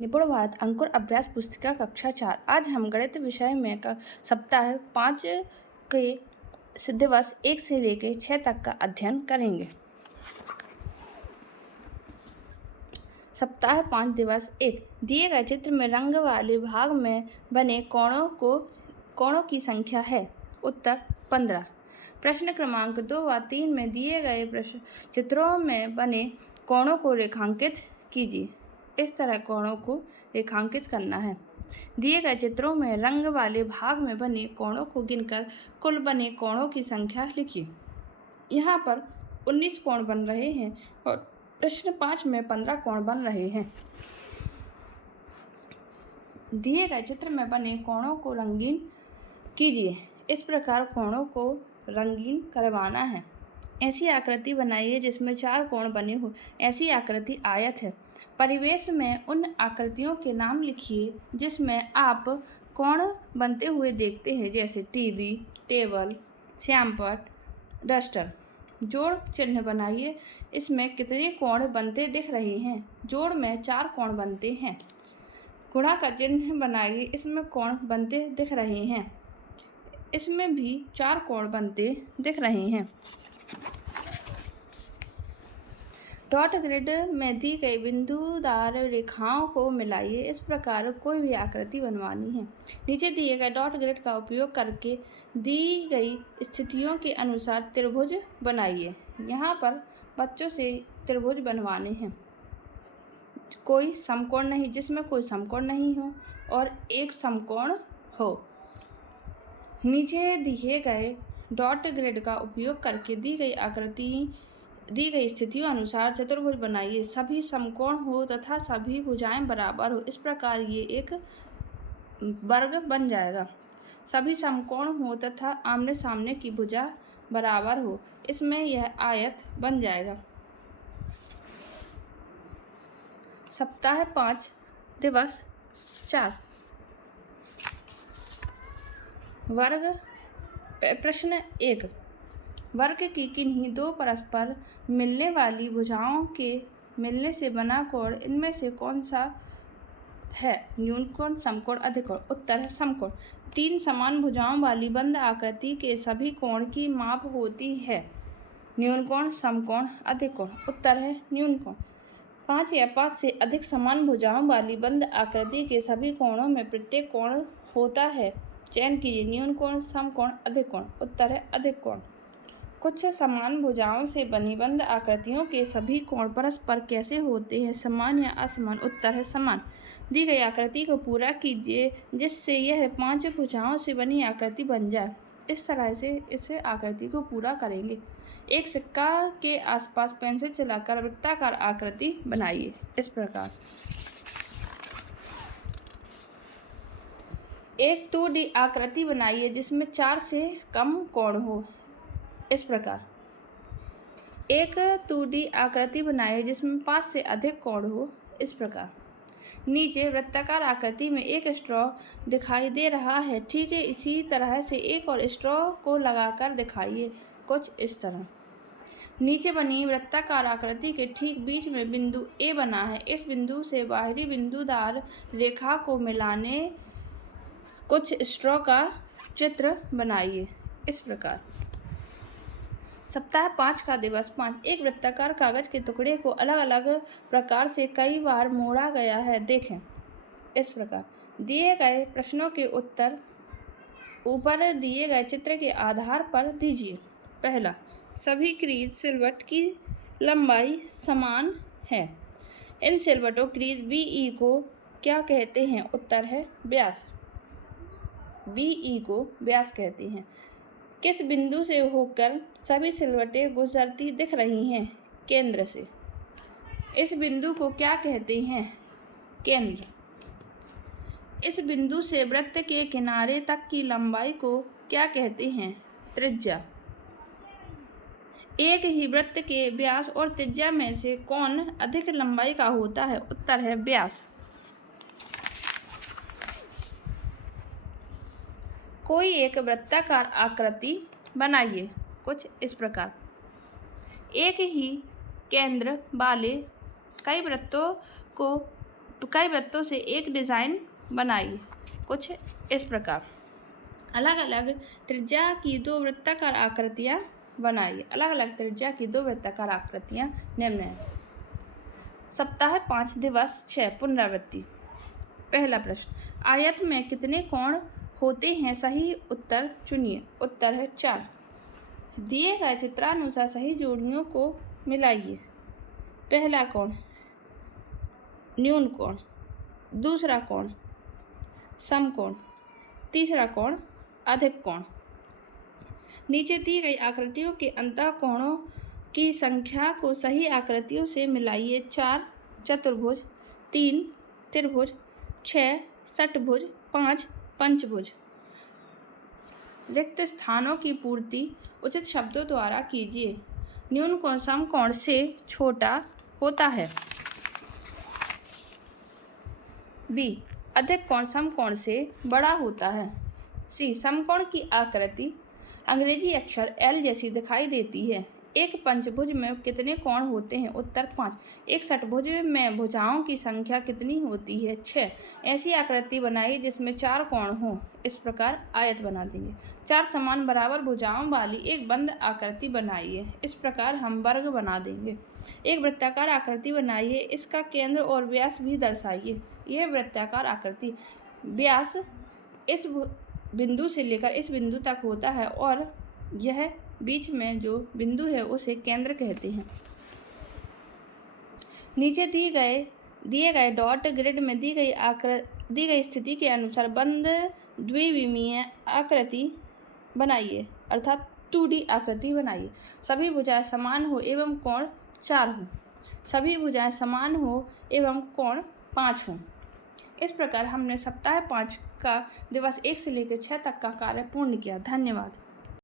निपुण भारत अंकुर अभ्यास पुस्तिका कक्षा 4। आज हम गणित विषय में सप्ताह 5 के दिवस 1 से लेकर 6 तक का अध्ययन करेंगे। सप्ताह 5 दिवस 1। दिए गए चित्र में रंग वाले भाग में बने कोणों की संख्या है। उत्तर 15। प्रश्न क्रमांक 2 व 3 में दिए गए चित्रों में बने कोणों को रेखांकित कीजिए। इस तरह कोणों को रेखांकित करना है। दिए गए चित्रों में रंग वाले भाग में बने कोणों को गिनकर कुल बने कोणों की संख्या लिखिए। यहाँ पर 19 कोण बन रहे हैं और प्रश्न 5 में 15 कोण बन रहे हैं। दिए गए चित्र में बने कोणों को रंगीन कीजिए। इस प्रकार कोणों को रंगीन करवाना है। ऐसी आकृति बनाइए जिसमें 4 कोण बने हो। ऐसी आकृति आयत है। परिवेश में उन आकृतियों के नाम लिखिए जिसमें आप कोण बनते हुए देखते हैं, जैसे टीवी, टेबल, श्यामपट्ट, डस्टर। जोड़ चिन्ह बनाइए। इसमें कितने कोण बनते दिख रहे हैं। जोड़ में 4 कोण बनते हैं। गुणा का चिन्ह बनाइए। इसमें कोण बनते दिख रहे हैं। इसमें भी 4 कोण बनते दिख रहे हैं। डॉट ग्रिड में दी गई बिंदुदार रेखाओं को मिलाइए। इस प्रकार कोई भी आकृति बनवानी है। नीचे दिए गए डॉट ग्रिड का उपयोग करके दी गई स्थितियों के अनुसार त्रिभुज बनाइए। यहाँ पर बच्चों से त्रिभुज बनवाने हैं। कोई समकोण नहीं, जिसमें कोई समकोण नहीं हो और एक समकोण हो। नीचे दिए गए डॉट ग्रिड का उपयोग करके दी गई स्थितियों अनुसार चतुर्भुज बनाइए। सभी समकोण हो तथा सभी भुजाएं बराबर हो। इस प्रकार ये एक वर्ग बन जाएगा। सभी समकोण हो तथा आमने सामने की भुजा बराबर हो। इसमें यह आयत बन जाएगा। सप्ताह 5 दिवस 4। वर्ग। प्रश्न 1। वर्ग की किन्हीं दो परस्पर मिलने वाली भुजाओं के मिलने से बना कोण इनमें से कौन सा है? न्यून कोण, समकोण, अधिक कोण। उत्तर है समकोण। 3 समान भुजाओं वाली बंद आकृति के सभी कोण की माप होती है। न्यून कोण, समकोण, अधिक कोण। उत्तर है न्यून कोण। 5 या 5 से अधिक समान भुजाओं वाली बंद आकृति के सभी कोणों में प्रत्येक कोण होता है। चयन कीजिए। न्यून कोण, समकोण, अधिक कोण। उत्तर है अधिक कोण। कुछ समान भुजाओं से बनी बंद आकृतियों के सभी कोण परस्पर कैसे होते हैं? समान या असमान। उत्तर है समान। दी गई आकृति को पूरा कीजिए जिससे यह 5 भुजाओं से बनी आकृति बन जाए। इस तरह से इस आकृति को पूरा करेंगे। एक सिक्का के आसपास पेंसिल चलाकर वृत्ताकार आकृति बनाइए। इस प्रकार एक 2D आकृति बनाइए जिसमें 4 से कम कोण हो। इस प्रकार एक 2D आकृति बनाइए जिसमें 5 से अधिक कोण हो। इस प्रकार नीचे वृत्ताकार आकृति में एक स्ट्रॉ दिखाई दे रहा है। ठीक है, इसी तरह से एक और स्ट्रॉ को लगाकर दिखाइए। कुछ इस तरह। नीचे बनी वृत्ताकार आकृति के ठीक बीच में बिंदु A बना है। इस बिंदु से बाहरी बिंदुदार रेखा को मिलाने कुछ स्ट्रॉ का चित्र बनाइए। इस प्रकार सप्ताह 5 का दिवस 5। एक वृत्ताकार कागज के टुकड़े को अलग अलग प्रकार से कई बार मोड़ा गया है। देखें। इस प्रकार दिए गए प्रश्नों के उत्तर ऊपर दिए गए चित्र के आधार पर दीजिए। पहला, सभी क्रीज सिलवट की लंबाई समान है। इन सिलवटों क्रीज BE को क्या कहते हैं? उत्तर है व्यास। BE को व्यास कहते हैं। किस बिंदु से होकर सभी सिलवटें गुजरती दिख रही हैं? केंद्र से। इस बिंदु को क्या कहते हैं? केंद्र। इस बिंदु से वृत्त के किनारे तक की लंबाई को क्या कहते हैं? त्रिज्या। एक ही वृत्त के व्यास और त्रिज्या में से कौन अधिक लंबाई का होता है? उत्तर है व्यास। कोई एक वृत्ताकार आकृति बनाइए। कुछ इस प्रकार। एक ही केंद्र वाले कई वृत्तों को कई वृत्तों से एक डिज़ाइन बनाइए। कुछ इस प्रकार अलग अलग त्रिज्या की दो वृत्ताकार आकृतियाँ बनाइए। अलग अलग त्रिज्या की दो वृत्ताकार आकृतियाँ निम्न हैं। सप्ताह 5 दिवस 6 पुनरावृत्ति। पहला प्रश्न, आयत में कितने कोण होते हैं? सही उत्तर चुनिए। उत्तर है 4। दिए गए चित्रानुसार सही जोड़ियों को मिलाइए। पहला कोण न्यून कोण, दूसरा कोण समकोण, तीसरा कोण अधिक कोण। नीचे दी गई आकृतियों के अंतःकोणों की संख्या को सही आकृतियों से मिलाइए। 4 चतुर्भुज, 3 त्रिभुज, 6 षटभुज, 5 पंचभुज। रिक्त स्थानों की पूर्ति उचित शब्दों द्वारा कीजिए। न्यून कोण समकोण से छोटा होता है। बी, अधिक कोण समकोण से बड़ा होता है। सी, समकोण की आकृति अंग्रेजी अक्षर एल जैसी दिखाई देती है। एक पंचभुज में कितने कोण होते हैं? उत्तर 5। एक षटभुज में भुजाओं की संख्या कितनी होती है? 6। ऐसी आकृति बनाइए जिसमें 4 कोण हों। इस प्रकार आयत बना देंगे। 4 समान बराबर भुजाओं वाली एक बंद आकृति बनाइए। इस प्रकार हम वर्ग बना देंगे। एक वृत्ताकार आकृति बनाइए, इसका केंद्र और व्यास भी दर्शाइए। यह वृत्ताकार आकृति व्यास इस बिंदु से लेकर इस बिंदु तक होता है और यह बीच में जो बिंदु है उसे केंद्र कहते हैं। नीचे दिए गए डॉट ग्रिड में दी गई स्थिति के अनुसार बंद द्विविमीय आकृति बनाइए, अर्थात 2D आकृति बनाइए। सभी भुजाएं समान हो एवं कोण 4 हो। सभी भुजाएं समान हो एवं कोण 5 हो। इस प्रकार हमने सप्ताह 5 का दिवस 1 से लेकर 6 तक का कार्य पूर्ण किया। धन्यवाद।